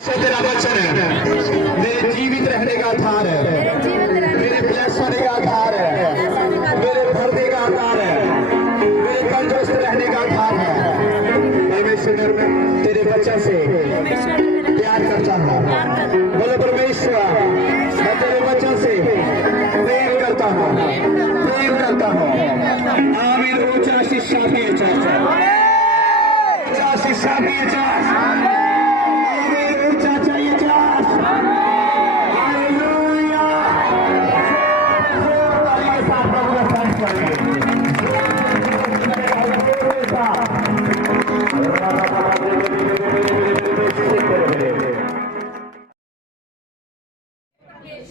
तेरा वचन है मेरे जीवित रहने का आधार है, मेरे ब्लेस होने का आधार है, मेरे भरने का आधार है, मेरे तंदुरुस्त रहने का आधार है। परमेश्वर तेरे वचन से प्यार करता हूँ। बोलो परमेश्वर मैं तेरे वचन से प्रेम करता हूँ, प्रेम करता हूँ। आमीन। ऊंचा शिक्षा की चर्चा, ऊंचा शिक्षा की चर्चा।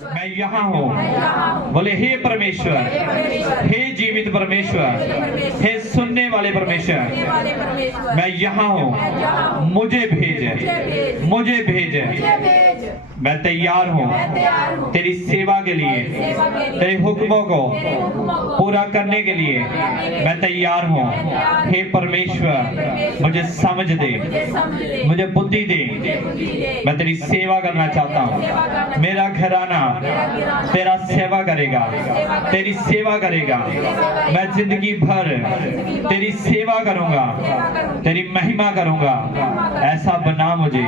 मैं यहाँ हूँ। बोले हे परमेश्वर, हे जीवित परमेश्वर, हे सुनने वाले परमेश्वर, मैं यहाँ हूँ, मुझे भेज, मुझे भेज। मैं तैयार हूँ तेरी सेवा के लिए, तेरे हुक्मों को पूरा करने के लिए मैं तैयार हूँ। हे परमेश्वर मुझे समझ दे, मुझे बुद्धि दे। मैं तेरी सेवा करना चाहता हूँ। मेरा घराना तेरा सेवा करेगा, तेरी सेवा करेगा। मैं जिंदगी भर तेरी सेवा करूंगा, तेरी महिमा करूंगा। ऐसा बना मुझे,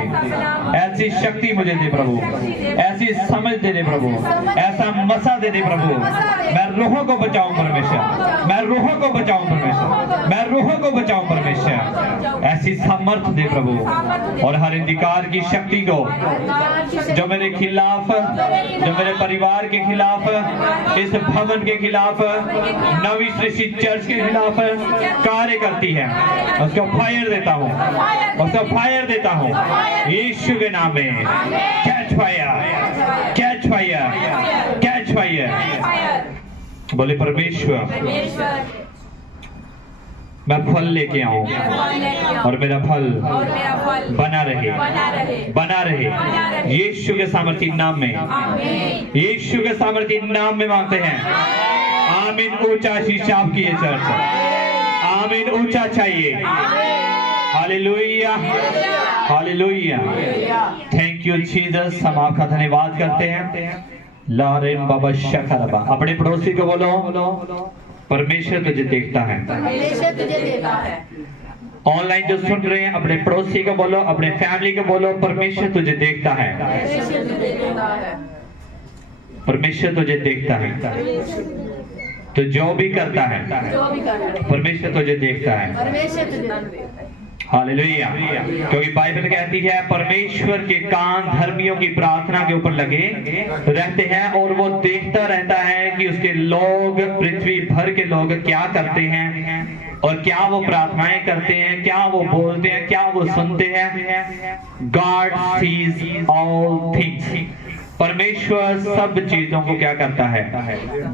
ऐसी शक्ति मुझे दे प्रभु, ऐसी समझ दे दे प्रभु, ऐसा मसा दे दे प्रभु। मैं रूहों को बचाऊं परमेश्वर, मैं रूहों को बचाऊं परमेश्वर, मैं रूहों को बचाऊं परमेश्वर। ऐसी सामर्थ दे प्रभु, और हर अंधकार की शक्ति को जो मेरे खिलाफ, जो मेरे परिवार के खिलाफ, इस भवन के खिलाफ, नवी सृष्टि चर्च के खिलाफ कार्य करती है, उसको फायर देता हूँ, उसको फायर देता हूँ यीशु के नाम में। Catch fire, catch fire, catch fire. बोले परमेश्वर मैं फल लेके आऊं और मेरा फल बना रहे, बना रहे। यीशु के सामर्थी नाम में, यीशु के सामर्थी नाम में मांगते हैं। आमीन। ऊंचा शीशा आपकी ये चर्च, आमीन। ऊंचा चाहिए। Hallelujah, hallelujah. Thank you Jesus. हम आपका धन्यवाद करते हैं। लारेन बाबा शकरबा। अपने पड़ोसी को बोलो परमेश्वर तुझे देखता है। परमेश्वर तुझे देखता है। ऑनलाइन जो सुन रहे हैं अपने पड़ोसी को बोलो, अपने फैमिली को बोलो परमेश्वर तुझे देखता है, परमेश्वर तुझे देखता है, परमेश्वर तुझे देखता है। तो जो भी करता है परमेश्वर तुझे देखता है। परमेश्वर तुझे देखता है। हालेलुया। क्योंकि बाइबल कहती है परमेश्वर के कान धर्मियों की प्रार्थना के ऊपर लगे रहते हैं और वो देखता रहता है कि उसके लोग, पृथ्वी भर के लोग क्या करते हैं और क्या वो प्रार्थनाएं करते हैं, क्या वो बोलते हैं, क्या वो सुनते हैं। God sees all things. परमेश्वर सब चीजों को क्या करता है?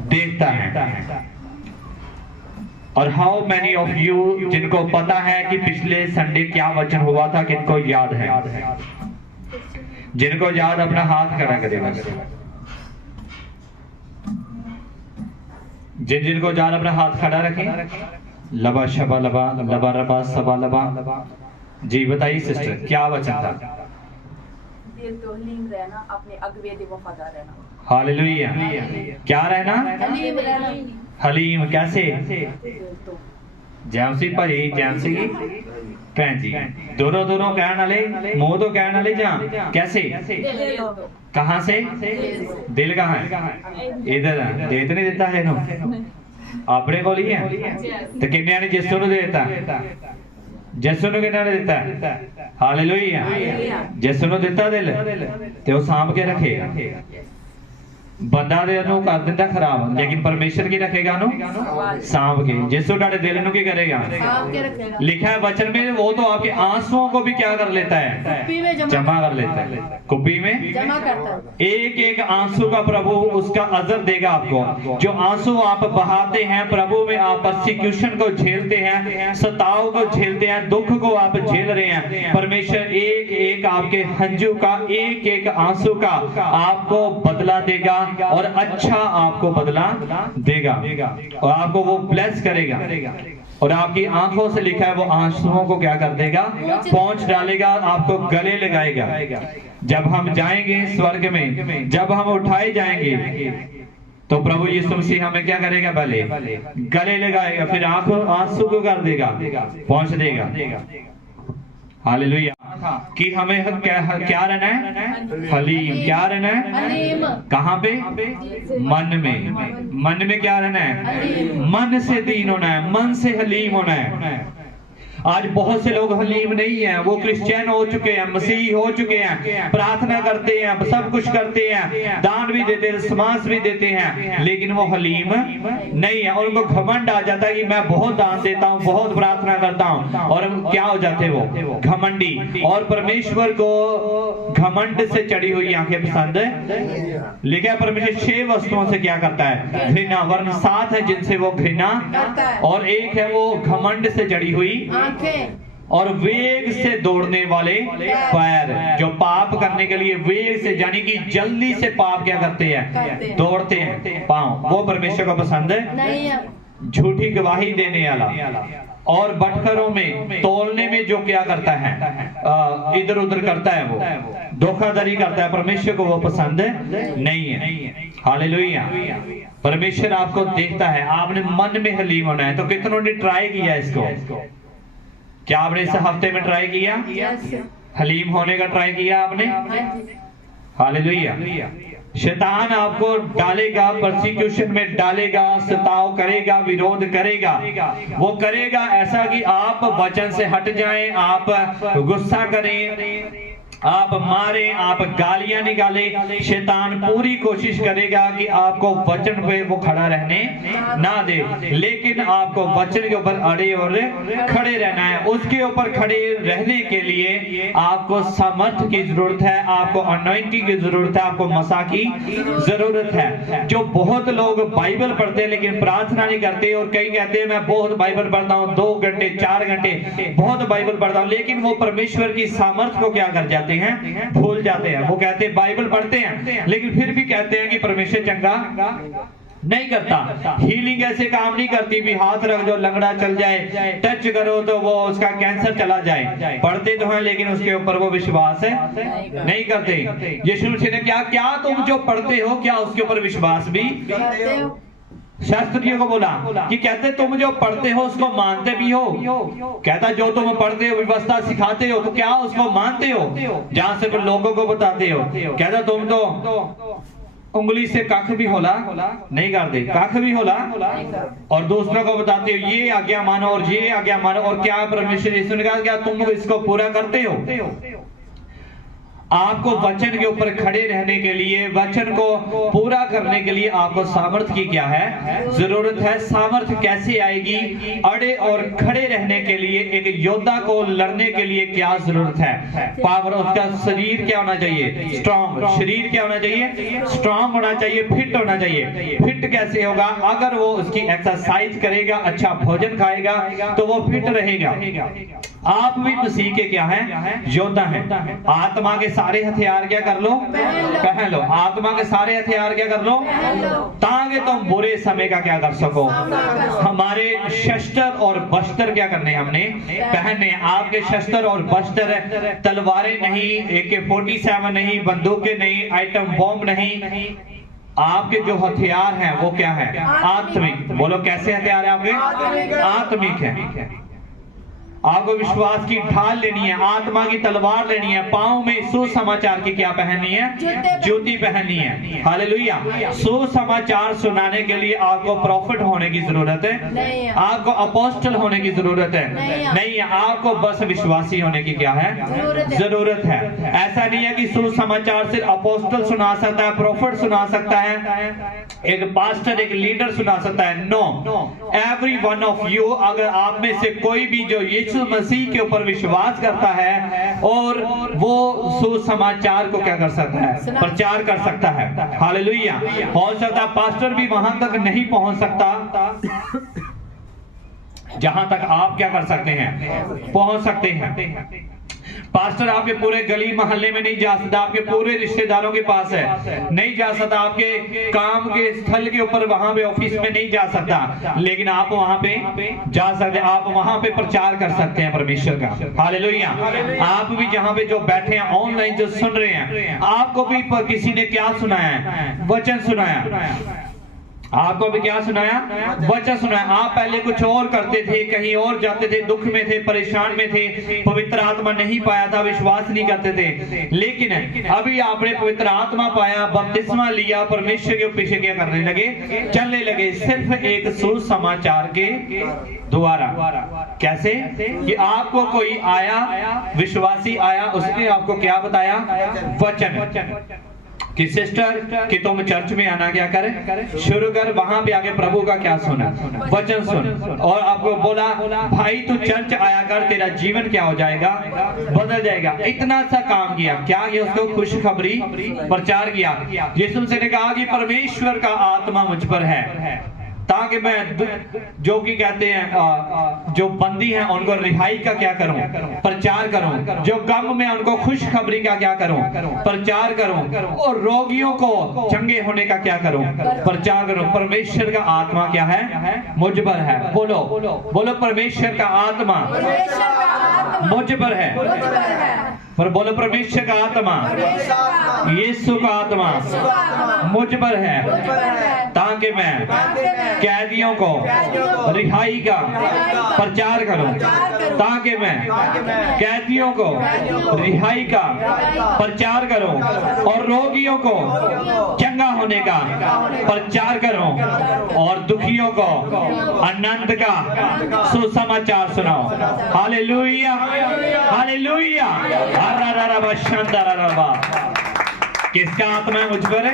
देखता है। और हाउ मैनी ऑफ यू जिनको पता है कि पिछले संडे क्या वचन हुआ था, किनको याद है? जिनको याद अपना हाथ खड़ा करेगा। जिनको याद अपना हाथ खड़ा रखें। लबा शबा लबा लबा रबा सबा लबा। जी बताइए सिस्टर, क्या वचन था? रहना, अपने अगवे दे वफादार रहना। हालेलुया। क्या रहना? हलीम रहना। हलीम कैसे? जैमसी भाई, जैमसी भैन जी, दोनों दोनों कहने वाले, मुंह तो कहने वाले जा कैसे? कहाँ से? दिल कहाँ है? इधर है। दे तो नहीं देता है नो अपने को ही है तो किन्ने ने जिसू ने देता, जिसू ने किन्ने ने देता? हालेलुया। जिसू ने देता दिल ते वो सांभ के रखेगा। बंदा दे नु कर देता खराब, लेकिन परमेश्वर की रखेगा नु सांभ के। जिसो डाले दिल नु की करेगा? लिखा है वचन में वो तो आपके आंसुओं को भी क्या कर लेता है? जमा कर लेता है, कुप्पी में जमा करता है। एक एक आंसू का प्रभु उसका अजर देगा आपको। जो आंसू आप बहाते हैं प्रभु में, आप परसिक्यूशन को झेलते हैं, सताव को झेलते हैं, दुख को आप झेल रहे हैं, परमेश्वर एक एक आपके हंजू का, एक एक आंसू का आपको बदला देगा और अच्छा आपको बदला देगा और आपको वो ब्लेस करेगा और आपकी आंखों से लिखा है वो आंसुओं को क्या कर देगा, पहुंच डालेगा, आपको गले लगाएगा। जब हम जाएंगे स्वर्ग में, जब हम उठाए जाएंगे तो प्रभु यीशु मसीह हमें क्या करेगा, गले लगाएगा, फिर आंसू को कर देगा, पहुंच देगा। हालेलुया। कि हमें क्या रहना है, हलीम। क्या रहना है, कहाँ पे, मन में। मन में क्या रहना है, मन से दीन होना है, मन से हलीम होना है। आज बहुत से लोग हलीम नहीं है, वो क्रिश्चियन हो चुके हैं, मसीही हो चुके हैं, प्रार्थना करते हैं, सब कुछ करते हैं, दान भी देते हैं, समाज भी देते हैं, लेकिन वो हलीम नहीं है। और उनको घमंड आ जाता है कि मैं बहुत दान देता हूँ, बहुत प्रार्थना करता हूँ, और क्या हो जाते वो घमंडी। और परमेश्वर को घमंड से चढ़ी हुई आंखें पसंद लिखा है। परमेश्वर 6 वस्तुओं से क्या करता है, घृणा। वर्ण 7 है जिनसे वो घृणा, और एक है वो घमंड से चढ़ी हुई और वेग से दौड़ने वाले पैर, जो पाप करने के लिए वेग से, यानी कि जल्दी से पाप क्या करते हैं, दौड़ते हैं पांव, वो परमेश्वर को पसंद है। झूठी गवाही देने वाला और बटखरों में तोलने में जो क्या करता है, इधर उधर करता है, वो धोखाधड़ी करता है, परमेश्वर को वो पसंद नहीं है। हालेलुया। परमेश्वर आपको देखता है, आपने मन में हलीम होना है। तो कितनों ने ट्राई किया इसको? क्या आपने इस हफ्ते में ट्राई किया, हलीम होने का ट्राई किया आपने? हालेलुया। शैतान आपको डालेगा, परसिक्यूशन में डालेगा, सताव करेगा, विरोध करेगा। वो करेगा ऐसा कि आप वचन से हट जाएं, आप गुस्सा करें, आप मारे, आप गालियां निकाले। शैतान पूरी कोशिश करेगा कि आपको वचन पे वो खड़ा रहने ना दे, लेकिन आपको वचन के ऊपर अड़े और खड़े रहना है। उसके ऊपर खड़े रहने के लिए आपको सामर्थ्य की जरूरत है, आपको अनॉइंटिंग की जरूरत है, आपको मसा की जरूरत है। जो बहुत लोग बाइबल पढ़ते हैं लेकिन प्रार्थना नहीं करते, और कई कहते हैं मैं बहुत बाइबल पढ़ता हूँ, 2 घंटे 4 घंटे बहुत बाइबल पढ़ता हूँ, लेकिन वो परमेश्वर की सामर्थ्य को क्या कर जाते हैं, भूल जाते हैं। वो कहते हैं बाइबल पढ़ते हैं लेकिन फिर भी कहते हैं कि परमेश्वर चंगा नहीं करता। हीलिंग ऐसे काम नहीं करती भी हाथ रख दो लंगड़ा चल जाए, टच करो तो वो उसका कैंसर चला जाए। पढ़ते तो हैं लेकिन उसके ऊपर वो विश्वास नहीं करते। यीशु मसीह ने क्या तुम जो पढ़ते हो क्या उसके ऊपर विश्वास भी शास्त्रियों को बोला कि कहते तुम जो पढ़ते हो उसको मानते भी हो। कहता जो तुम पढ़ते हो, व्यवस्था सिखाते हो, तो क्या उसको मानते हो जहां से लोगों को बताते हो? कहता तुम तो उंगली से कख भी होला नहीं करते, कख भी होला और दूसरों को बताते हो ये आज्ञा मानो और ये आज्ञा मानो। और क्या परमेश्वर यीशु ने कहा क्या तुम इसको पूरा करते हो? आपको वचन के ऊपर खड़े रहने के लिए, वचन को पूरा करने के लिए आपको सामर्थ्य की क्या है, जरूरत है। सामर्थ्य कैसे आएगी? अड़े और खड़े रहने के लिए एक योद्धा को लड़ने के लिए क्या जरूरत है? पावर। उसका शरीर क्या होना चाहिए? स्ट्रॉन्ग। शरीर क्या होना चाहिए? स्ट्रॉन्ग होना चाहिए, फिट होना चाहिए। फिट कैसे होगा? अगर वो उसकी एक्सरसाइज करेगा, अच्छा भोजन खाएगा तो वो फिट रहेगा। आप भी मसीह के क्या हैं? योद्धा हैं। आत्मा के सारे हथियार क्या कर लो? पहन लो। आत्मा के सारे हथियार क्या कर लो? ताकि तुम बुरे समय का क्या कर सको। हमारे शस्त्र और बस्त्र क्या करने हमने पहनने। आपके शस्त्र और बस्त्र तलवारें नहीं, AK-47 नहीं, बंदूकें नहीं, आइटम बॉम्ब नहीं। आपके जो हथियार हैं वो क्या है? आत्मिक। बोलो कैसे हथियार है आपके? आत्मिक है। आपको विश्वास की ढाल लेनी है, आत्मा की तलवार लेनी है। पांव में सुसमाचार की क्या पहननी है? जूती पहननी है। हालेलुया। सुसमाचार सुनाने के लिए आपको प्रॉफिट होने की जरूरत है, आपको अपोस्टल होने की जरूरत है नहीं है। आपको बस विश्वासी होने की क्या है? जरूरत है। ऐसा नहीं है कि सुसमाचार सिर्फ अपोस्टल सुना सकता है, प्रॉफिट सुना सकता है, एक पास्टर, एक लीडर सुना सकता है। No, every one of you, अगर आप में से कोई भी जो यीशु मसीह के ऊपर विश्वास करता है और वो सुसमाचार को क्या कर सकता है? प्रचार कर सकता है। हालेलुया। हो सकता पास्टर भी वहां तक नहीं पहुंच सकता, जहां तक आप क्या कर सकते हैं, पहुंच सकते हैं। पास्टर आपके पूरे गली मोहल्ले में नहीं जा सकता, आपके पूरे रिश्तेदारों के पास है नहीं जा सकता, आपके काम के स्थल के ऊपर वहां पे ऑफिस में नहीं जा सकता, लेकिन आप वहां पे जा सकते, आप वहां पे प्रचार कर सकते हैं परमेश्वर का। हालेलुया। आप भी जहां पे जो बैठे हैं ऑनलाइन जो सुन रहे हैं, आपको भी किसी ने क्या सुनाया है, वचन सुनाया। आपको भी क्या सुनाया, वचन सुनाया। आप पहले कुछ और करते थे, कहीं और जाते थे, दुख में थे, परेशान में थे, पवित्र आत्मा नहीं पाया था, विश्वास नहीं करते थे, लेकिन अभी आपने पवित्र आत्मा पाया, बपतिस्मा लिया, परमेश्वर के पीछे क्या करने लगे, चलने लगे, सिर्फ एक सुसमाचार के द्वारा। कैसे कि आपको कोई आया, विश्वासी आया, उसने आपको क्या बताया, वचन कि सिस्टर कि तुम चर्च में आना क्या करे, शुरू कर, वहां पे आके प्रभु का क्या सुना, वचन सुन, और आपको बोला भाई तू चर्च आया कर, तेरा जीवन क्या हो जाएगा, बदल जाएगा। इतना सा काम किया, क्या किया, उसको खुशखबरी प्रचार किया। यीशु मसीह ने कहा कि परमेश्वर का आत्मा मुझ पर है, ताकि मैं जो कि कहते हैं जो बंदी हैं उनको रिहाई का क्या करूं, प्रचार करूं, जो गम में उनको खुशखबरी का क्या करूं, प्रचार करूं, और रोगियों को चंगे होने का क्या करूं, प्रचार करूं। परमेश्वर का आत्मा क्या है, मुझ पर है। बोलो बोलो, परमेश्वर का आत्मा मुझ पर है। पर बोलो, परमेश्वर का आत्मा, यीशु का आत्मा मुझ पर है, ताकि मैं कैदियों को रिहाई का प्रचार करूं, ताकि मैं कैदियों को रिहाई का प्रचार करूं, और रोगियों को चंगा होने का प्रचार करूं, और दुखियों को आनंद का सुसमाचार सुनाओ। Hallelujah, hallelujah. किसका आत्मा है मुझ पर है,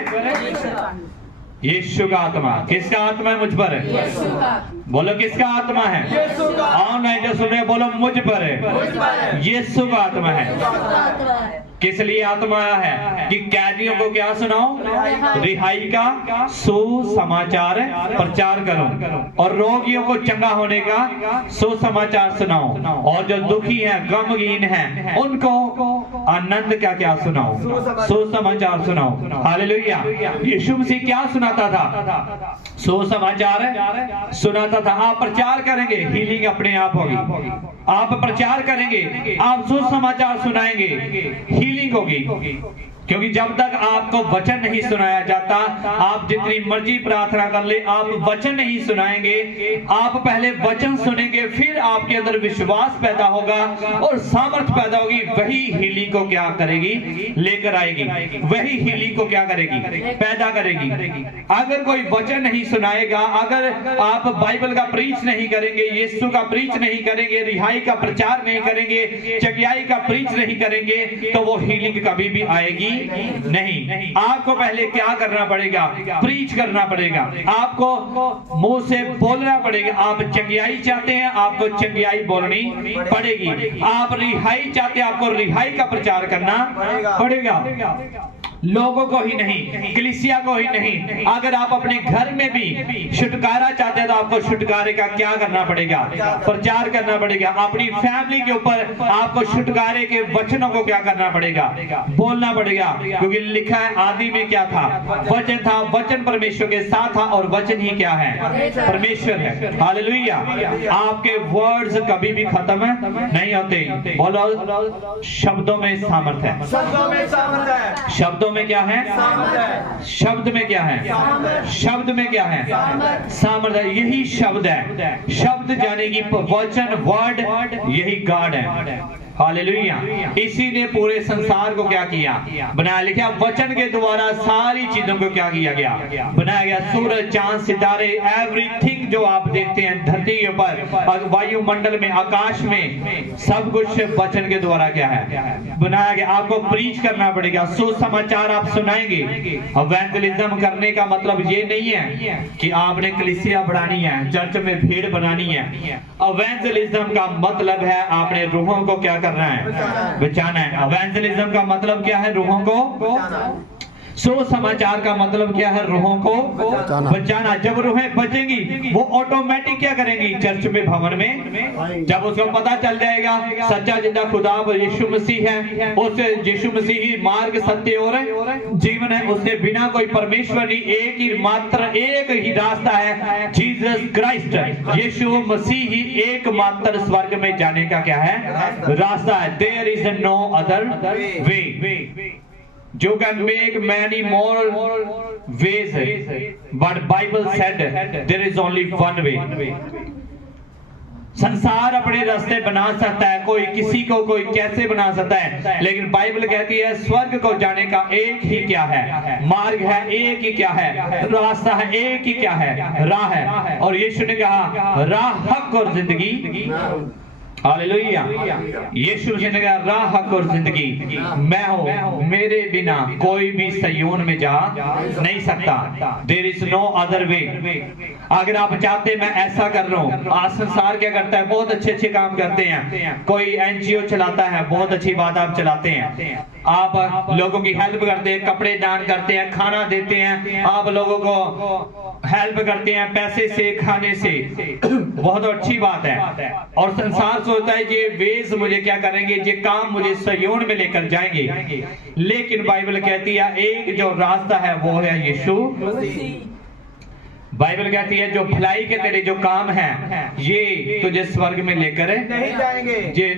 यीशु का आत्मा। किसका आत्मा है मुझ पर है, बोलो किसका आत्मा है, ऑनलाइन जो सुने बोलो मुझ पर है, यीशु का आत्मा है। किस लिए आत्मा आया है, कि कैदियों को क्या सुनाओ, रिहाई का सुसमाचार प्रचार करो, और रोगियों को चंगा होने का सुसमाचार सुनाओ, और जो दुखी हैं, गमगीन हैं, उनको आनंद का क्या सुनाओ, सुसमाचार सुनाओ। हालेलुया। यीशु मसीह क्या सुनाता था, सुसमाचार सुनाता था। आप प्रचार करेंगे, हीलिंग अपने आप होगी। आप प्रचार करेंगे, आप सुसमाचार सुनाएंगे, हीलिंग होगी। क्योंकि जब तक आपको वचन नहीं सुनाया जाता, आप जितनी मर्जी प्रार्थना कर ले, आप वचन नहीं सुनाएंगे। आप पहले वचन सुनेंगे, फिर आपके अंदर विश्वास पैदा होगा और सामर्थ पैदा होगी। वही हीलिंग को क्या करेगी, लेकर आएगी। वही हीलिंग को क्या करेगी, पैदा करेगी। अगर कोई वचन नहीं सुनाएगा, अगर आप बाइबल का प्रीच नहीं करेंगे, यीशु का प्रीच नहीं करेंगे, रिहाई का प्रचार नहीं करेंगे, चंगाई का प्रीच नहीं करेंगे, तो वो हीलिंग कभी भी आएगी नहीं। आपको पहले क्या करना पड़ेगा, प्रीच करना पड़ेगा, आपको मुंह से बोलना पड़ेगा। आप चंगाई चाहते हैं, आपको चंगाई बोलनी पड़ेगी। आप रिहाई चाहते हैं, आपको रिहाई का प्रचार करना पड़ेगा। लोगों को ही नहीं, कलीसिया को ही नहीं, अगर आप अपने घर में भी छुटकारा चाहते हैं तो आपको छुटकारे का क्या करना पड़ेगा, प्रचार करना पड़ेगा। अपनी फैमिली के ऊपर आपको छुटकारे के वचनों को क्या करना पड़ेगा, बोलना पड़ेगा। क्योंकि लिखा है आदि में क्या था, वचन था, वचन परमेश्वर के साथ था, और वचन ही क्या है, परमेश्वर है। हालेलुया। आपके वर्ड्स कभी भी खत्म नहीं होते। बोलो, शब्दों में सामर्थ है, शब्दों में क्या है, शब्द में क्या है, शब्द में क्या है, सामर्थ्य। यही शब्द है, शब्द यानी कि वचन, वर्ड, यही गॉड है। हालेलुया। इसी ने पूरे संसार को क्या किया, बनाया। लिखा वचन के द्वारा सारी चीजों को क्या किया गया, बनाया गया। सूरज, चांद, सितारे, एवरीथिंग जो आप देखते हैं धरती के ऊपर, वायुमंडल में, आकाश में, सब कुछ वचन के द्वारा क्या है, बनाया गया। आपको प्रीच करना पड़ेगा, सुसमाचार आप सुनाएंगे। इवेंजलिज्म करने का मतलब ये नहीं है कि आपने कलीसिया बढ़ानी है, चर्च में भीड़ बनानी है। इवेंजलिज्म का मतलब है आपने रूहों को क्या करना है, बचाना है। इवेंजलिज्म का मतलब क्या है, रूहों को सुसमाचार का मतलब क्या है? रूहों को बचाना। जब रूहें बचेंगी वो ऑटोमेटिक क्या करेंगी? चर्च में, भवन में। जब उसको पता चल जाएगा सच्चा जिंदा खुदा यीशु मसीह है, उस यीशु मसीह ही मार्ग, सत्य और जीवन है, उसके बिना कोई परमेश्वर नहीं। एक ही मात्र, एक ही रास्ता है, जीसस क्राइस्ट, यीशु मसीह ही एकमात्र स्वर्ग में जाने का क्या है? रास्ता है। There is no other way. You can make many more ways, but Bible said there is only one way. संसार अपने रास्ते बना सकता है, कोई किसी को कोई कैसे बना सकता है, लेकिन बाइबल कहती है स्वर्ग को जाने का एक ही क्या है? मार्ग है। एक ही क्या है? रास्ता है। एक ही क्या है? राह है। और यीशु ने कहा राह, हक और जिंदगी। हालेलुया। यीशु ने कहा राह, हक और जिंदगी मैं हूं, मेरे बिना कोई भी सयोन में जा नहीं सकता। There is no other way. अगर आप चाहते मैं ऐसा कर रहा हूं, आज संसार क्या करता है? बहुत अच्छे अच्छे काम करते हैं। कोई एनजीओ चलाता है, बहुत अच्छी बात आप चलाते हैं, आप लोगों की हेल्प करते हैं, कपड़े दान करते हैं, खाना देते हैं, आप लोगों को हेल्प करते हैं पैसे से, खाने से, बहुत अच्छी बात है। और संसार सोचता है ये वेज मुझे क्या करेंगे, ये काम मुझे सयोन में लेकर जाएंगे। लेकिन बाइबल कहती है एक जो रास्ता है वो है यीशु। बाइबल कहती है जो भलाई के तेरे जो काम है ये तुझे स्वर्ग में लेकर नहीं जाएंगे। ये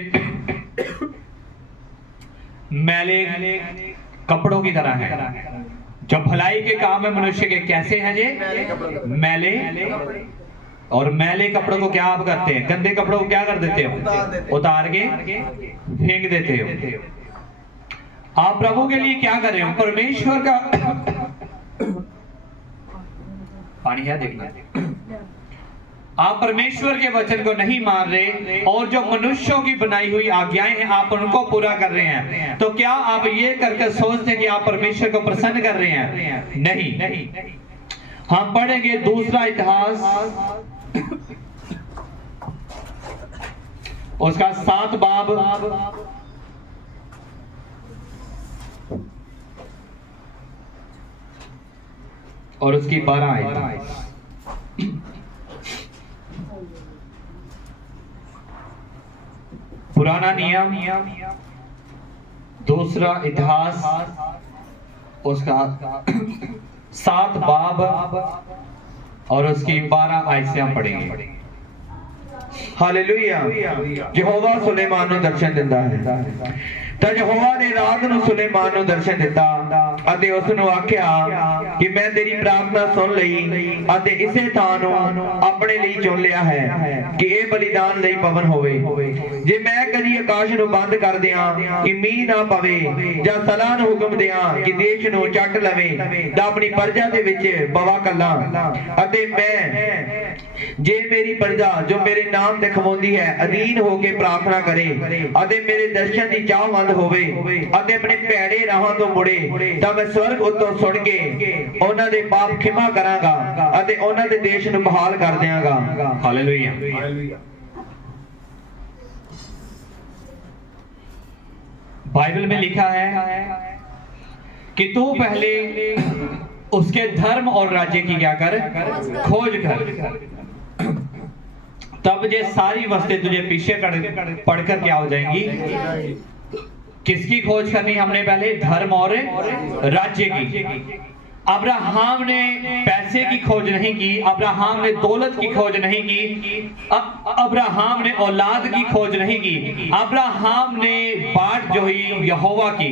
मैले कपड़ों की तरह है। जो भलाई के काम है मनुष्य के कैसे हैं? ये मैले। और मैले कपड़ों को क्या आप करते हैं? गंदे कपड़ों को क्या कर देते हो? उतार के फेंक देते हो। आप प्रभु के लिए क्या कर रहे हो? परमेश्वर का पानी है, देखना। आप परमेश्वर के वचन को नहीं मान रहे और जो मनुष्यों की बनाई हुई आज्ञाएं हैं आप उनको पूरा कर रहे हैं। तो क्या आप ये करके सोचते हैं कि आप परमेश्वर को प्रसन्न कर रहे हैं? नहीं। हम पढ़ेंगे दूसरा इतिहास उसका 7 बाब और उसकी 12 आयत। पुराना नियम दूसरा इतिहास उसका 7 बाब और उसकी 12 आयत से हम पढ़ेंगे। हालेलुया। यहोवा सुलेमान ਨੂੰ ਦਰਸ਼ਨ ਦਿੰਦਾ ਹੈ। ਤਾਂ ਯਹੋਵਾ ਨੇ ਰਾਤ ਨੂੰ ਸੁਲੇਮਾਨ ਨੂੰ ਦਰਸ਼ਨ ਦਿੱਤਾ ਅਤੇ ਉਸ ਨੂੰ ਆਖਿਆ ਕਿ ਮੈਂ ਤੇਰੀ ਪ੍ਰਾਰਥਨਾ ਸੁਣ ਲਈ ਅਤੇ ਇਸੇ ਥਾਂ ਨੂੰ ਆਪਣੇ ਲਈ ਚੁਣ ਲਿਆ ਹੈ ਕਿ ਇਹ ਬਲੀਦਾਨ ਲਈ ਪਵਨ ਹੋਵੇ। ਜੇ ਮੈਂ ਕਦੀ ਆਕਾਸ਼ ਨੂੰ ਬੰਦ ਕਰ ਦਿਆਂ ਕਿ ਮੀਂਹ ਨਾ ਪਵੇ ਜਾਂ ਸਲਾਹ ਨੂੰ ਹੁਕਮ ਦਿਆਂ ਕਿ ਦੇਸ਼ ਨੂੰ ਚੱਟ ਲਵੇ ਤਾਂ ਆਪਣੀ ਪ੍ਰਜਾ ਦੇ ਵਿੱਚ ਪਵਾ ਕੱਲਾ ਅਤੇ ਮੈਂ ਜੇ ਮੇਰੀ ਪ੍ਰਜਾ ਜੋ ਮੇਰੇ ਨਾਮ ਤੇ ਖਵਾਉਂਦੀ ਹੈ ਅਧੀਨ ਹੋ ਕੇ ਪ੍ਰਾਰਥਨਾ ਕਰੇ ਅਤੇ ਮੇਰੇ ਦਰਸ਼ਨ ਦੀ ਚਾਹਵੰਦ ਹੋਵੇ ਅਤੇ ਆਪਣੇ ਭੈੜੇ ਰਾਹਾਂ ਤੋਂ ਮੁੜੇ ਤਾਂ ਮੈਂ ਸਵਰਗ ਉੱਤੋਂ ਸੁਣ ਕੇ ਉਹਨਾਂ ਦੇ ਪਾਪ ਖਿਮਾ ਕਰਾਂਗਾ ਅਤੇ ਉਹਨਾਂ ਦੇ ਦੇਸ਼ ਨੂੰ ਬਹਾਲ ਕਰ ਦਿਆਂਗਾ। ਹਾਲੇਲੂਇਆ। बाइबल में लिखा है कि तू पहले उसके धर्म और राज्य की क्या कर? खोज कर, तब ये सारी वस्तुएं तुझे पीछे पढ़कर क्या हो जाएंगी? किसकी खोज करनी हमने? पहले धर्म और राज्य की। अब्राहम ने पैसे की खोज नहीं की, अब्राहम ने दौलत की खोज नहीं की, अब्राहम ने औलाद की खोज नहीं की। अब्राहम ने बाट जो ही यहोवा की,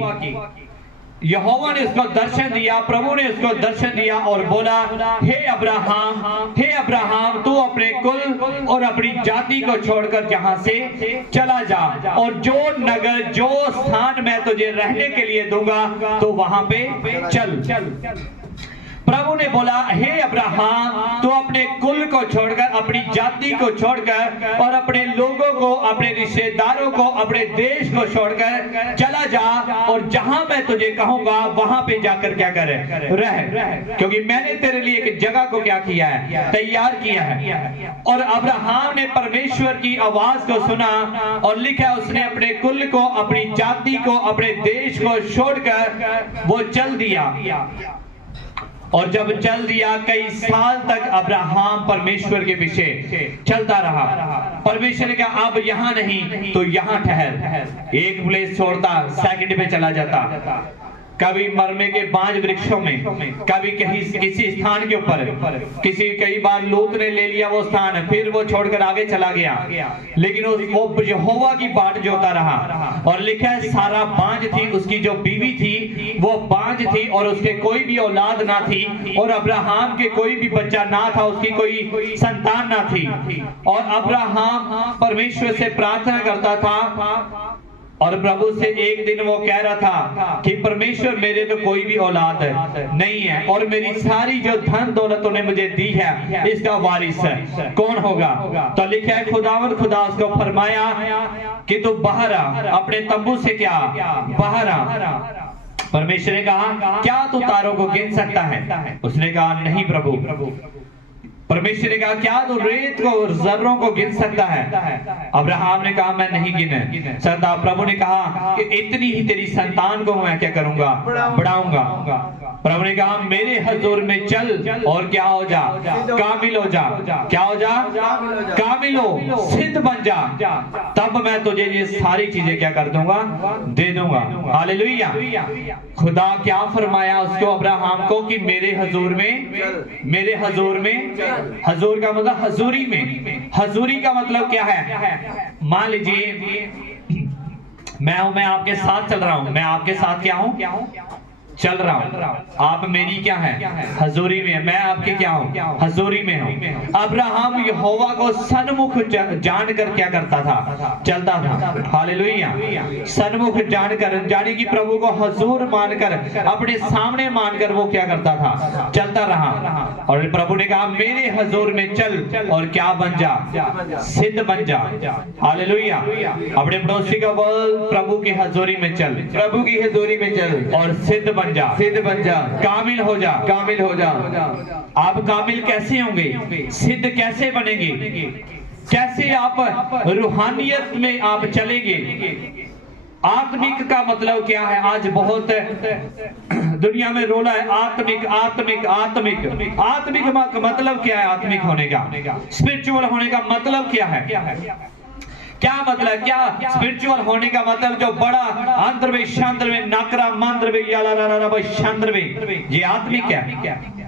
यहोवा ने उसको दर्शन दिया, प्रभु ने उसको दर्शन दिया और बोला हे अब्राहम तू अपने कुल और अपनी जाति को छोड़कर यहाँ से चला जा और जो नगर जो स्थान मैं तुझे रहने के लिए दूंगा तो वहां पे चल। प्रभु ने बोला, हे अब्राहम, तू अपने कुल को छोड़कर, अपनी जाति को छोड़कर और अपने लोगों को, अपने रिश्तेदारों को, अपने देश को छोड़कर चला जा और जहां मैं तुझे कहूंगा वहां पे जाकर क्या करे, रह, क्योंकि मैंने तेरे लिए एक जगह को क्या किया है, तैयार किया है। और अब्राहम ने परमेश्वर की आवाज को सुना और लिखा, उसने अपने कुल को, अपनी जाति को, अपने देश को छोड़कर वो चल दिया। और जब चल दिया, कई साल तक अब्राहम परमेश्वर के पीछे चलता रहा। परमेश्वर ने कहा, अब यहां नहीं तो यहां ठहर। एक प्लेस छोड़ता, सेकंड पे चला जाता, कभी मरमे के 5 वृक्षों में, कभी कहीं किसी स्थान के ऊपर, कई बार लूत ने ले लिया वो स्थान, फिर वो छोड़कर आगे चला गया, लेकिन वो यहोवा की बाट जोता रहा। और लिखा है, सारा बांझ थी, उसकी जो बीवी थी वो बांझ थी और उसके कोई भी औलाद ना थी, और अब्राहम के कोई भी बच्चा ना था, उसकी कोई संतान ना थी। और अब्राहम परमेश्वर से प्रार्थना करता था और प्रभु से एक दिन वो कह रहा था कि परमेश्वर, मेरे तो कोई भी औलाद नहीं है और मेरी सारी जो धन दौलत तूने मुझे दी है, इसका वारिस कौन होगा? तो लिखा है, खुदावंद खुदा उसको फरमाया कि तू बाहर आ, अपने तंबू से क्या बाहर आ। परमेश्वर ने कहा, क्या तू तारों को गिन सकता है? उसने कहा, नहीं प्रभु। परमेश्वर ने कहा, क्या तू रेत को और जर्रों को गिन सकता है? अब्राहम ने कहा, मैं नहीं गिने सकता। प्रभु ने कहा कि इतनी ही तेरी संतान को मैं क्या करूंगा, बढ़ाऊंगा। प्रभु ने कहा, मेरे हजूर में चल और क्या हो जा, कामिल हो जा। क्या हो जा? कामिल हो, सिद्ध बन जा, तब मैं तुझे ये सारी चीजें क्या कर दूंगा, दे दूंगा। हालेलुया। खुदा क्या फरमाया उसको, अब्राहम को, कि मेरे हजूर में, हजूर का मतलब हजूरी में। हजूरी का मतलब क्या है? मान लीजिए मैं आपके साथ चल रहा हूं, मैं आपके साथ क्या हूं, चल रहा हूं, आप मेरी क्या है, हजूरी में, मैं आपके क्या हूं, हजूरी में हूं। अब्राहम यहोवा को सन्मुख जानकर क्या करता था, चलता था। हालेलुया। सन्मुख जानकर, यानी कि प्रभु को हजूर मानकर, अपने सामने मानकर वो क्या करता था, चलता रहा। और प्रभु ने कहा, मेरे हजूर में चल और क्या बन जा, सिद्ध बन जा। हालेलुया। अपने पड़ोसी का बोल, प्रभु की हजूरी में चल, प्रभु की हजूरी में चल और सिद्ध बन जा, सिद्ध बन जा, कामिल हो जा, कामिल हो जा। आप कामिल कैसे होंगे, सिद्ध कैसे बनेंगे, कैसे आप रूहानियत में आप चलेंगे? आत्मिक का मतलब क्या है? आज बहुत दुनिया में रोला है, आत्मिक आत्मिक आत्मिक। आत्मिक का मतलब क्या है? आत्मिक होने का, स्पिरिचुअल होने का मतलब क्या है? क्या मतलब, क्या स्पिरिचुअल होने का मतलब? जो बड़ा अंतर में, शांतर में, नकरा मंत्र में, शांतर में, ये आत्मिक है।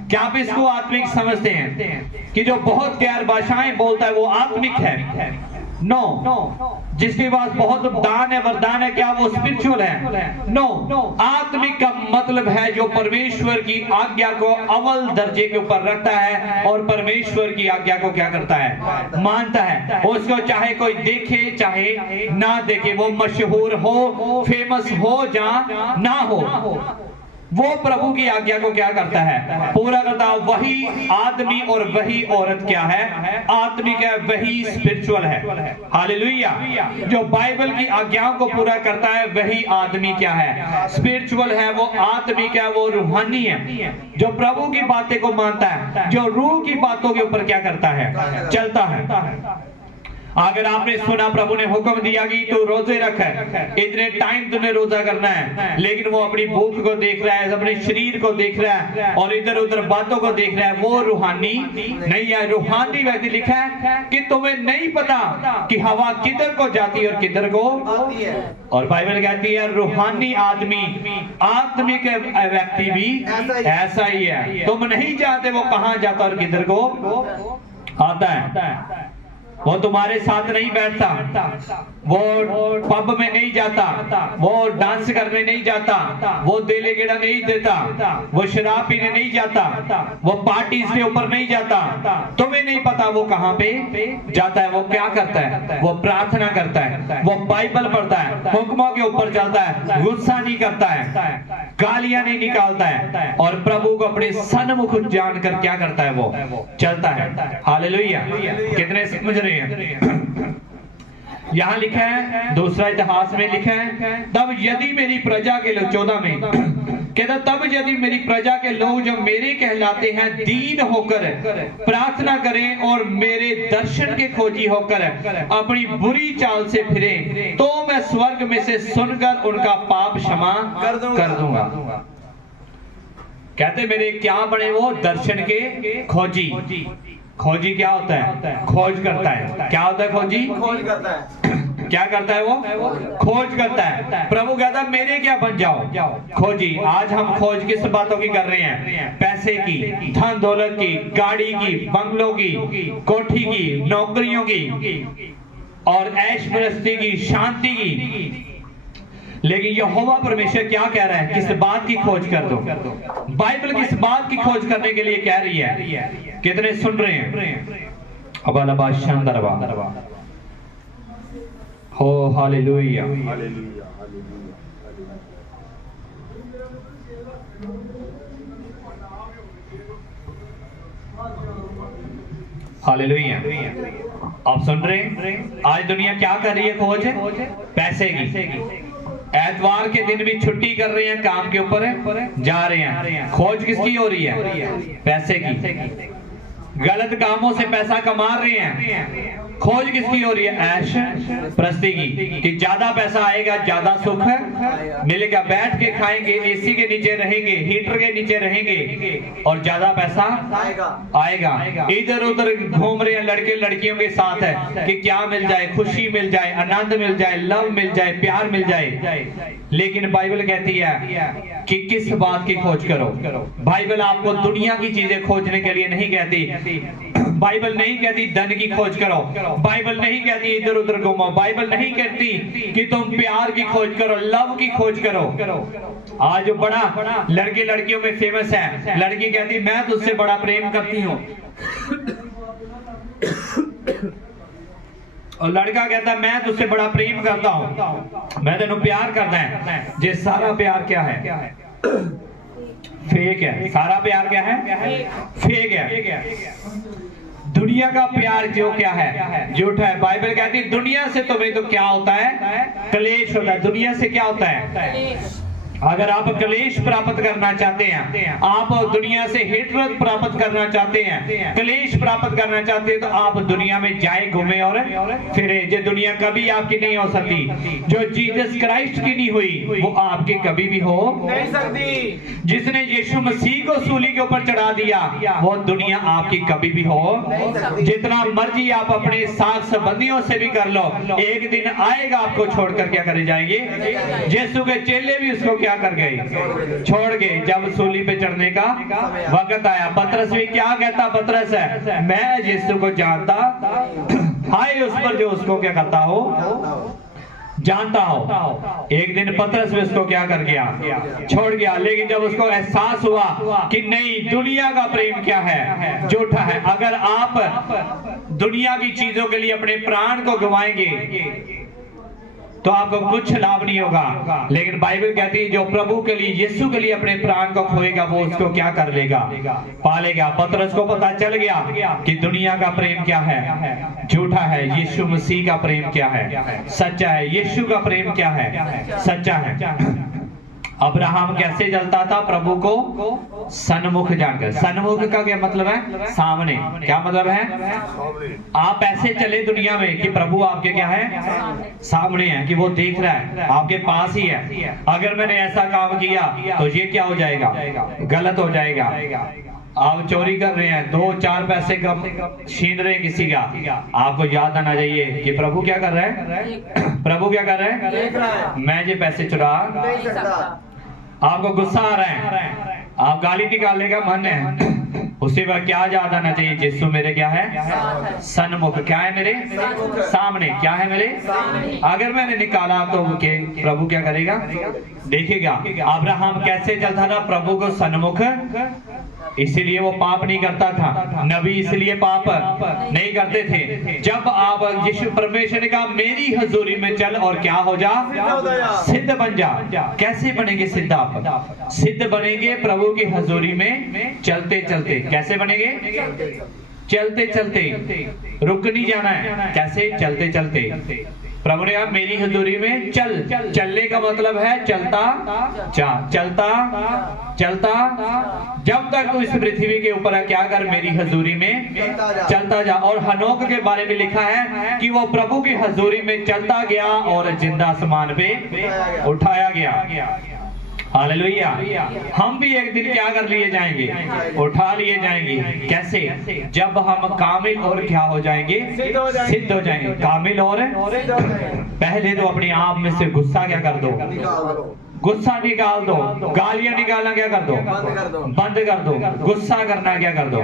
क्या आप इसको आत्मिक समझते हैं कि जो बहुत गैर भाषाएं बोलता है वो आत्मिक है? नो। जिसके पास बहुत दान है, वरदान है, क्या वो स्पिरिचुअल है? नो। आत्मिक का मतलब है जो परमेश्वर की आज्ञा को अव्वल दर्जे के ऊपर रखता है और परमेश्वर की आज्ञा को क्या करता है, मानता है। उसको चाहे कोई देखे चाहे ना देखे, वो मशहूर हो, फेमस हो जा ना हो, वो प्रभु की आज्ञा को क्या करता है, पूरा करता है। वही आदमी और वही औरत क्या है, आत्मिक है, वही स्पिरिचुअल है। हालेलुया। जो बाइबल की आज्ञाओं को पूरा करता है वही आदमी क्या है, स्पिरिचुअल है, वो आत्मिक है, वो रूहानी है। जो प्रभु की बातें को मानता है, जो रूह की बातों के ऊपर क्या करता है, चलता है। अगर आपने सुना प्रभु ने हुक्म दिया कि तू रोजे रख, इतने टाइम तुमने रोजा करना है, लेकिन वो अपनी भूख को देख रहा है, अपने शरीर को देख रहा है और इधर उधर बातों को देख रहा है, वो रूहानी नहीं है। रूहानी व्यक्ति लिखा है कि तुम्हें नहीं पता कि हवा किधर को जाती है और किधर को आती है। और बाइबल कहती है रूहानी आदमी, आत्मिक व्यक्ति भी ऐसा ही है। तुम नहीं जानते वो कहां जाता और किधर को आता है। वो तुम्हारे साथ नहीं बैठता, वो पब में नहीं जाता, वो डांस करने नहीं जाता, वो देले गेड़ा नहीं देता, वो शराब पीने नहीं जाता, वो पार्टी के ऊपर नहीं जाता। तुम्हें नहीं पता वो कहां पे जाता है, वो क्या करता है, वो प्रार्थना करता है, वो बाइबल पढ़ता है, हुक्मों के ऊपर चलता है, गुस्सा नहीं करता है, गालियां नहीं निकालता है और प्रभु को अपने सन्मुख जानकर क्या करता है, वो चलता है। हालेलुया। कितने समझ रहे हैं? यहां लिखा है, दूसरा इतिहास में लिखा है, तब यदि मेरी प्रजा के लोग, 14 में कहता, तब यदि मेरी प्रजा के लोग जो मेरे कहलाते हैं दीन होकर प्रार्थना करें और मेरे दर्शन के खोजी होकर अपनी बुरी चाल से फिरे, तो मैं स्वर्ग में से सुनकर उनका पाप क्षमा कर दूंगा। कहते मेरे क्या बने वो? दर्शन के खोजी। खोजी क्या होता है? खोज करता है। क्या होता है खोजी? खोज करता है। क्या करता है वो? खोज करता है। प्रभु कहता है मेरे क्या बन जाओ खोजी। आज हम खोज किस बातों की कर रहे हैं? पैसे की, धन दौलत की, गाड़ी की, बंगलों की, कोठी की, नौकरियों की और ऐश प्रस्ती की, शांति की। लेकिन यहोवा परमेश्वर क्या कह रहा है? किस बात की खोज कर दो? बाइबल किस बात की खोज करने के लिए कह रही है? कितने सुन रहे हैं? अबालबा शानदारबा हो। हालेलुया। हालेलुया। आप सुन रहे हैं? आज दुनिया क्या कर रही है? खोज पैसे की। एतवार के दिन भी छुट्टी कर रहे हैं, काम के ऊपर जा रहे हैं। खोज किसकी हो रही है? पैसे की। गलत कामों से पैसा कमा रहे हैं। खोज किसकी हो रही है? ऐश प्रस्ती की, कि ज्यादा पैसा आएगा, ज्यादा सुख मिलेगा, बैठ के खाएंगे, एसी के नीचे रहेंगे, हीटर के नीचे रहेंगे और ज्यादा पैसा आएगा। इधर उधर घूम रहे हैं लड़के लड़कियों के साथ है कि क्या मिल जाए, खुशी मिल जाए, आनंद मिल जाए, लव मिल जाए, प्यार मिल जाए। लेकिन बाइबल कहती है कि किस बात की खोज करो। बाइबल आपको दुनिया की चीजें खोजने के लिए नहीं कहती। बाइबल नहीं कहती धन की खोज करो। बाइबल नहीं कहती इधर उधर घूमो। बाइबल नहीं कहती कि तुम प्यार की खोज करो, लव की खोज करो। आज बड़ा लड़के लड़कियों में फेमस है, लड़की कहती मैं तुझसे बड़ा प्रेम करती हूँ और लड़का कहता मैं तुझसे बड़ा प्रेम करता हूँ, मैं तेनों प्यार करता है। ये सारा प्यार क्या है? फेक है। सारा प्यार क्या है? फेक है। दुनिया का प्यार जो क्या है? झूठा है। बाइबल कहती है दुनिया से तुम्हें तो क्या होता है? क्लेश होता है। दुनिया से क्या होता है? अगर आप क्लेश प्राप्त करना चाहते हैं, आप दुनिया से हिटरत प्राप्त करना चाहते हैं, क्लेश प्राप्त करना चाहते हैं, तो आप दुनिया में जाए, घूमे और फिरे। ये दुनिया कभी आपकी नहीं हो सकती। जो जीसस क्राइस्ट की नहीं हुई वो आपकी कभी भी हो नहीं सकती। जिसने यीशु मसीह को सूली के ऊपर चढ़ा दिया वो दुनिया आपकी कभी भी हो। जितना मर्जी आप अपने साथ संबंधियों से भी कर लो, एक दिन आएगा आपको छोड़कर क्या करे जाएंगे? यीशु के चेले भी उसको क्या कर गए? छोड़ गए। जब सूली पे चढ़ने का वक्त आया, पतरस भी क्या कहता? पतरस है मैं यीशु को जानता, हाय उस पर जो उसको क्या करता हो, जानता हो। एक दिन पतरस भी उसको क्या कर गया? छोड़ गया। लेकिन जब उसको एहसास हुआ कि नहीं, दुनिया का प्रेम क्या है? झूठा है। अगर आप दुनिया की चीजों के लिए अपने प्राण को गंवाएंगे तो आपको कुछ लाभ नहीं होगा। लेकिन बाइबल कहती है जो प्रभु के लिए, यीशु के लिए अपने प्राण को खोएगा वो उसको क्या कर लेगा? पालेगा। पतरस को पता चल गया कि दुनिया का प्रेम क्या है? झूठा है। यीशु मसीह का प्रेम क्या है? सच्चा है। यीशु का प्रेम क्या है? सच्चा है। अब्राहम कैसे जलता था? प्रभु को सन्मुख जानकर। सन्मुख का क्या मतलब है? सामने। क्या मतलब है? आप ऐसे चले दुनिया में कि प्रभु आपके क्या है? सामने है, कि वो देख रहा है, आपके पास ही है। अगर मैंने ऐसा काम किया तो ये क्या हो जाएगा? गलत हो जाएगा। आप चोरी कर रहे हैं, 2-4 पैसे कम छीन रहे हैं किसी का, आपको याद आना चाहिए कि प्रभु क्या कर रहा है? प्रभु क्या कर रहा है? मैं ये पैसे चुरा नहीं सकता। आपको गुस्सा आ रहा है, आप गाली निकालने का मन है, उसी वक्त क्या याद आना चाहिए? यीशु मेरे क्या है? सन्मुख। क्या है? मेरे सामने। क्या है? मेरे। अगर मैंने निकाला तो प्रभु क्या करेगा? देखेगा। अब्राहम कैसे चलता था? प्रभु को सन्मुख इसीलिए वो पाप नहीं करता था। नबी इसलिए पाप नहीं करते थे। जब आप यीशु परमेश्वर ने कहा मेरी हजूरी में चल और क्या हो जा, सिद्ध बन जा। कैसे बनेंगे सिद्ध? आप सिद्ध बनेंगे प्रभु की हजूरी में चलते चलते। कैसे बनेंगे? चलते चलते, रुक नहीं जाना है। कैसे? चलते चलते। प्रभु ने कहा मेरी हजूरी में चल। चलने का मतलब है चलता जा, चलता चलता, जब तक तू इस पृथ्वी के ऊपर है क्या कर? मेरी हजूरी में चलता जा। और हनोक के बारे में लिखा है कि वो प्रभु की हजूरी में चलता गया और जिंदा आसमान पे उठाया गया। हालेलुया। हम भी एक दिन क्या कर लिए जाएंगे? उठा लिए जाएंगे। कैसे? जब हम कामिल और क्या हो जाएंगे? सिद्ध हो जाएंगे। कामिल और पहले तो अपने आप में से गुस्सा क्या कर दो? गुस्सा निकाल दो। गालियां निकालना क्या कर दो? बंद कर दो। गुस्सा करना क्या कर दो?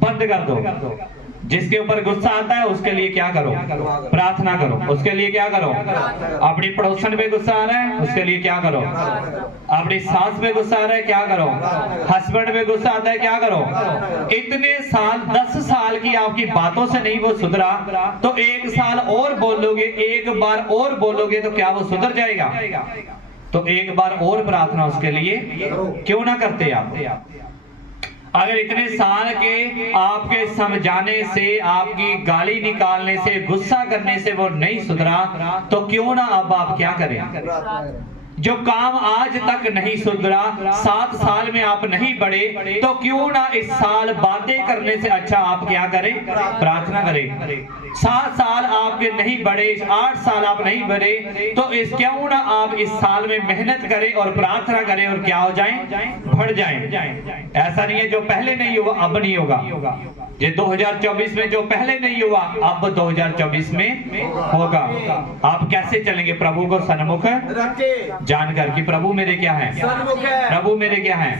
बंद कर दो। जिसके ऊपर गुस्सा आता है उसके लिए क्या करो? प्रार्थना करो। उसके लिए क्या करो? अपनी पड़ोसन पे गुस्सा आ रहा है उसके लिए क्या करो? अपनी सास पे गुस्सा आ रहा है क्या करो? हस्बैंड पे गुस्सा आता है क्या करो? इतने साल 10 साल की आपकी बातों से नहीं वो सुधरा तो 1 साल और बोलोगे, एक बार और बोलोगे तो क्या वो सुधर जाएगा? तो एक बार और प्रार्थना उसके लिए क्यों ना करते आप? अगर इतने साल के आपके समझाने से, आपकी गाली निकालने से, गुस्सा करने से वो नहीं सुधरा तो क्यों ना अब आप क्या करें? जो काम आज तक नहीं सुधरा, 7 साल में आप नहीं बढ़े तो क्यों ना इस साल बातें करने से अच्छा आप क्या करें? प्रार्थना करें। 7 साल आपके नहीं बढ़े, 8 साल आप नहीं बढ़े तो इस क्यों ना आप इस साल में मेहनत करें और प्रार्थना करें और क्या हो जाएं? बढ़ जाएं। ऐसा नहीं है जो पहले नहीं हुआ अब नहीं होगा। ये 2024 में जो पहले नहीं हुआ अब 2024 में होगा। आप कैसे चलेंगे? प्रभु को सन्मुख जानकर कि प्रभु मेरे क्या है? प्रभु मेरे क्या है?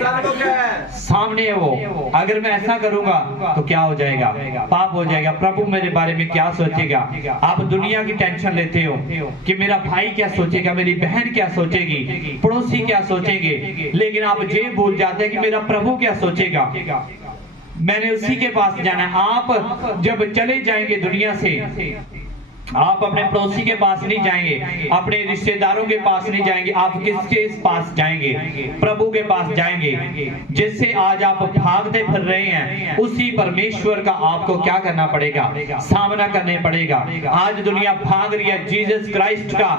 सामने है वो। अगर मैं ऐसा करूंगा तो क्या हो जाएगा? पाप हो जाएगा। प्रभु मेरे बारे में क्या सोचेगा? आप दुनिया की टेंशन लेते हो कि मेरा भाई क्या सोचेगा, मेरी बहन क्या सोचेगी, पड़ोसी क्या सोचेंगे, लेकिन आप ये भूल जाते हैं कि मेरा प्रभु क्या सोचेगा। मैंने उसी के पास जाना है। आप जब चले जाएंगे दुनिया से, आप अपने पड़ोसी के पास नहीं जाएंगे, अपने रिश्तेदारों के पास नहीं जाएंगे, आप किसके पास जाएंगे? प्रभु के पास जाएंगे। जिससे आज आप भागते फिर रहे हैं उसी परमेश्वर का आपको क्या करना पड़ेगा? सामना करने पड़ेगा। आज दुनिया भाग रही है जीसस क्राइस्ट का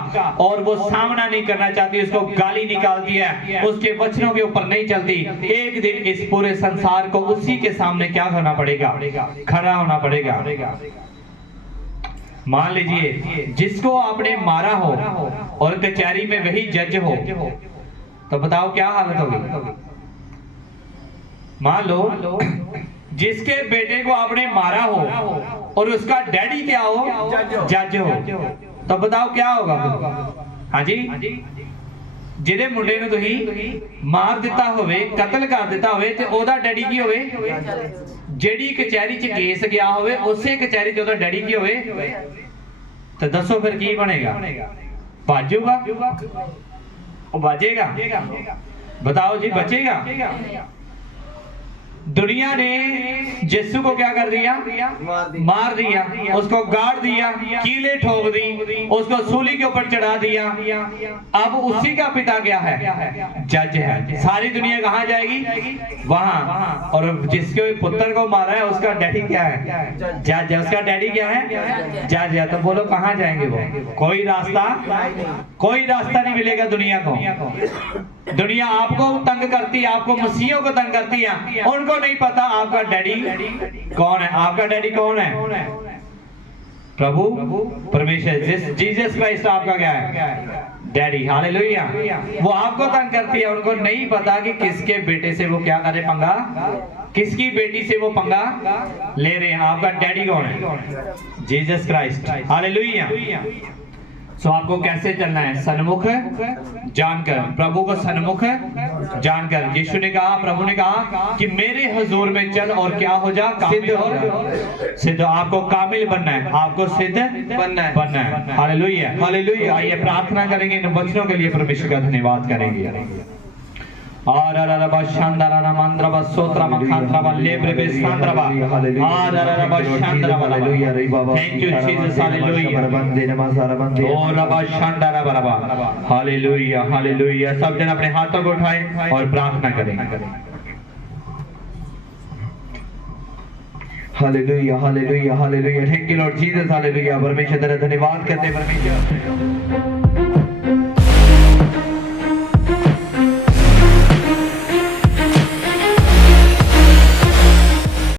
और वो सामना नहीं करना चाहती, उसको गाली निकालती है, उसके वचनों के ऊपर नहीं चलती। एक दिन इस पूरे संसार को उसी के सामने क्या करना पड़ेगा? खड़ा होना पड़ेगा। मान लीजिए जिसको आपने मारा हो और कचहरी में वही जज हो तो बताओ क्या हालत होगी? मान लो जिसके बेटे को आपने मारा हो और उसका डैडी क्या हो? जज हो, तो बताओ क्या होगा? हाँ जी, ਜਿਹਦੇ ਮੁੰਡੇ ਨੂੰ ਤੁਸੀਂ ਮਾਰ ਦਿੱਤਾ ਹੋਵੇ, ਕਤਲ ਕਰ ਦਿੱਤਾ ਹੋਵੇ ਤੇ ਉਹਦਾ ਡੈਡੀ ਕੀ ਹੋਵੇ? ਜਿਹੜੀ ਕਚਹਿਰੀ 'ਚ ਕੇਸ ਗਿਆ ਹੋਵੇ ਉਸੇ ਕਚਹਿਰੀ 'ਚ ਉਹਦਾ ਡੈਡੀ ਕੀ ਹੋਵੇ? ਤੇ ਦੱਸੋ ਫਿਰ ਕੀ ਬਣੇਗਾ? ਭਾਜੂਗਾ? ਉਹ ਬਾਜੇਗਾ? बताओ जी, बचेगा? दुनिया ने यीशु को क्या कर दिया? मार दिया, उसको गाड़ दिया, कीले ठोक दी, उसको सूली के ऊपर चढ़ा दिया। अब उसी का पिता क्या है? जज है। सारी दुनिया कहाँ जाएगी? वहां। और जिसके पुत्र को मारा है उसका डैडी क्या है? जज है। उसका डैडी क्या है? जज है। तो बोलो कहाँ जाएंगे वो? कोई रास्ता नहीं मिलेगा दुनिया को। दुनिया आपको तंग करती है, आपको मसीहों को तंग करती है, उनको नहीं पता आपका डैडी कौन है। आपका डैडी कौन है? प्रभु परमेश्वर, जीसस क्राइस्ट आपका क्या है? डैडी। हालेलुया। वो आपको तंग करती है, उनको नहीं पता कि किसके बेटे से वो क्या करे पंगा, किसकी बेटी से वो पंगा ले रहे हैं। आपका डैडी कौन है? Jesus Christ. हालेलुया। सो आपको कैसे चलना है? सन्मुख जानकर, प्रभु को सन्मुख जानकर। यीशु ने कहा, प्रभु ने कहा कि मेरे हुजूर में चल और क्या हो जा? सिद्ध और सिद्ध। आपको कामिल बनना है, आपको सिद्ध बनना है। Hallelujah, hallelujah. आइए प्रार्थना करेंगे, इन वचनों के लिए परमेश्वर का धन्यवाद करेंगे। Araraba Shandarana Mandraba Sotrama Kantraba Lebre Sandraba Araraba Shandaraba. Thank you, Jesus. Hallelujah. Oh Rabba Shandaraba. Hallelujah. Hallelujah. सब जन अपने हाथों को उठाएं और प्रार्थना करें. Hallelujah. Hallelujah. Hallelujah. Thank you, Lord Jesus. Hallelujah. परमेश्वर तेरा धन्यवाद करते हैं परमेश्वर.